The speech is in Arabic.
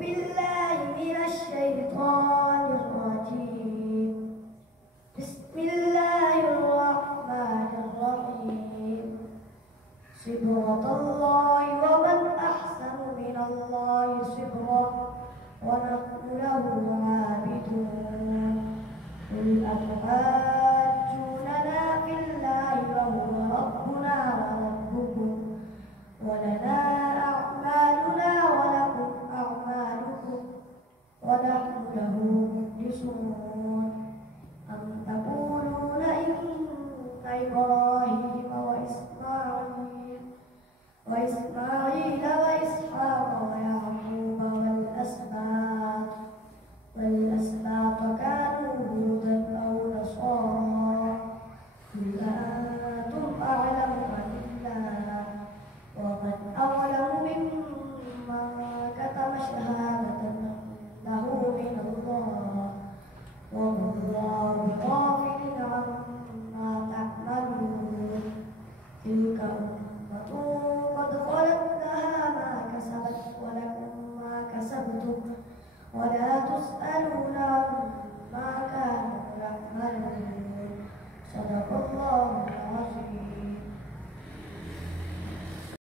بالله من الشيطان الرجيم. بسم الله الرحمن الرحيم. صبغة الله ومن أحسن من الله صبغة ونحن له عابدون. قل أتحاجوننا في الله وهو ربنا وربكم ولنا أعمالنا ولكم أعمالكم ونحن له مخلصون. أم تقولون إن إبراهيم وإسماعيل وإسحاق ويعقوب والأسباط كانوا هودا أو نصارى قل أنتم أعلم أم الله ومن أظلم ممن كتم شهادة عنده من الله وما الله بغافل عما تعملون. تلك أمة قد خلت لها ما كسبت ولكم ما كسبتم ولا تسألون عما كانوا يعملون. صدق الله العظيم.